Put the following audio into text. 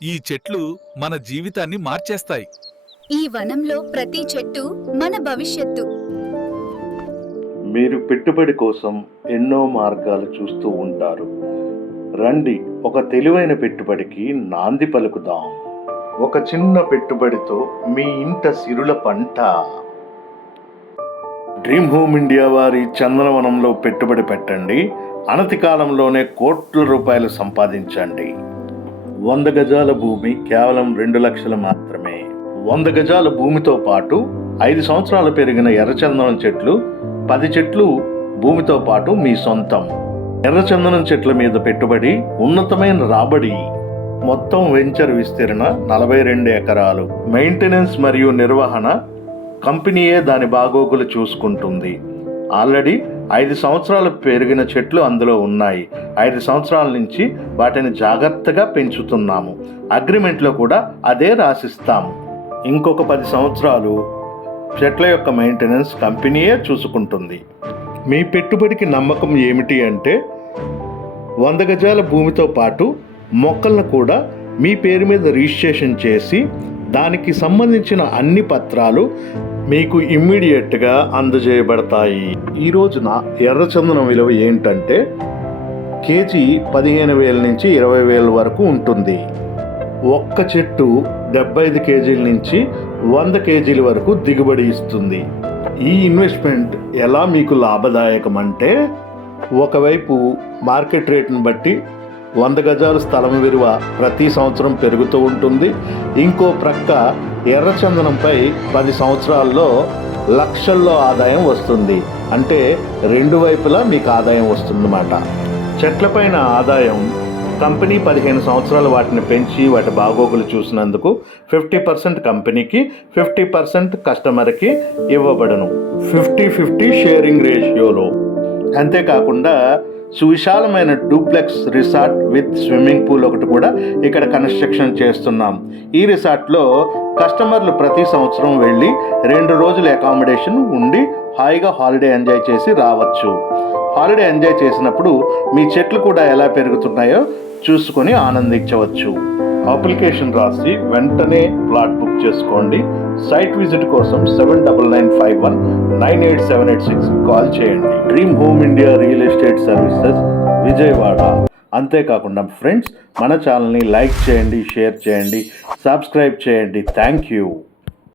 ఈ చెట్లు మన జీవితాన్ని మార్చేస్తాయి. ఈ వనంలో ప్రతి చెట్టు మన భవిష్యత్తు. మీరు పెట్టుబడి కోసం ఎన్నో మార్గాలు చూస్తూ ఉంటారు. రండి, ఒక తెలివైన పెట్టుబడికి నాంది పలుకుదాం. ఒక చిన్న పెట్టుబడితో మీ ఇంట సిరుల పంట. డ్రీమ్ హోమ్ ఇండియా వారి చందనవనంలో పెట్టుబడి పెట్టండి. అనతి కాలంలోనే కోట్ల రూపాయలు సంపాదించండి. 100 గజాల భూమి కేవలం 2 లక్షలు మాత్రమే. 100 గజాల భూమితో పాటు 5 సంవత్సరాలు పెరిగిన ఎర్రచందనం చెట్లు, 10 చెట్లు భూమితో పాటు మీ సొంతం. ఎర్రచందనం చెట్ల మీద పెట్టుబడి, ఉన్నతమైన రాబడి. మొత్తం వెంచర్ విస్తీర్ణ 42 ఎకరాలు. మెయింటెనెన్స్ మరియు నిర్వహణ కంపెనీయే దాని బాగోగులు చూసుకుంటుంది. ఆల్రెడీ 5 సంవత్సరాలు పెరిగిన చెట్లు అందులో ఉన్నాయి. 5 సంవత్సరాల నుంచి వాటిని జాగ్రత్తగా పెంచుతున్నాము. అగ్రిమెంట్లో కూడా అదే రాసిస్తాము. ఇంకొక 10 సంవత్సరాలు చెట్ల యొక్క మెయింటెనెన్స్ కంపెనీయే చూసుకుంటుంది. మీ పెట్టుబడికి నమ్మకం ఏమిటి అంటే 100 గజాల భూమితో పాటు మొక్కలను కూడా మీ పేరు మీద రిజిస్ట్రేషన్ చేసి దానికి సంబంధించిన అన్ని పత్రాలు మీకు ఇమ్మీడియట్గా అందజేయబడతాయి. ఈ రోజున ఎర్రచందనం విలువ ఏంటంటే కేజీ 15,000 నుంచి 20,000 వరకు ఉంటుంది. ఒక్క చెట్టు 75 కేజీల నుంచి 100 కేజీల వరకు దిగుబడి ఇస్తుంది. ఈ ఇన్వెస్ట్మెంట్ ఎలా మీకు లాభదాయకం అంటే, ఒకవైపు మార్కెట్ రేట్ని బట్టి 100 గజాల స్థలం విలువ ప్రతి సంవత్సరం పెరుగుతూ ఉంటుంది. ఇంకో ప్రక్క ఎర్రచందనంపై 10 సంవత్సరాల్లో లక్షల్లో ఆదాయం వస్తుంది. అంటే రెండు వైపులా మీకు ఆదాయం వస్తుందన్నమాట. చెట్లపైన ఆదాయం కంపెనీ 15 సంవత్సరాలు వాటిని పెంచి వాటి బాగోగులు చూసినందుకు 50% కంపెనీకి, 50% కస్టమర్కి ఇవ్వబడను. 50-50 షేరింగ్ రేషియోలో. అంతేకాకుండా సువిశాలమైన duplex resort with swimming pool ఒకటి కూడా ఇక్కడ కన్స్ట్రక్షన్ చేస్తున్నాం. ఈ రిసార్ట్లో కస్టమర్లు ప్రతి సంవత్సరం వెళ్ళి 2 రోజులు అకామిడేషన్ ఉండి హాయిగా హాలిడే ఎంజాయ్ చేసి రావచ్చు. హాలిడే ఎంజాయ్ చేసినప్పుడు మీ చెట్లు కూడా ఎలా పెరుగుతున్నాయో చూసుకొని ఆనందించవచ్చు. అప్లికేషన్ రాసి వెంటనే ప్లాట్ బుక్ చేసుకోండి. సైట్ విజిట్ కోసం 7995198786 కాల్ చేయండి. Dream home India real estate services, Vijayawada. అంతేకాకుండా ఫ్రెండ్స్, మన ఛానల్ని లైక్ చేయండి, షేర్ చేయండి, సబ్స్క్రైబ్ చేయండి. Thank you.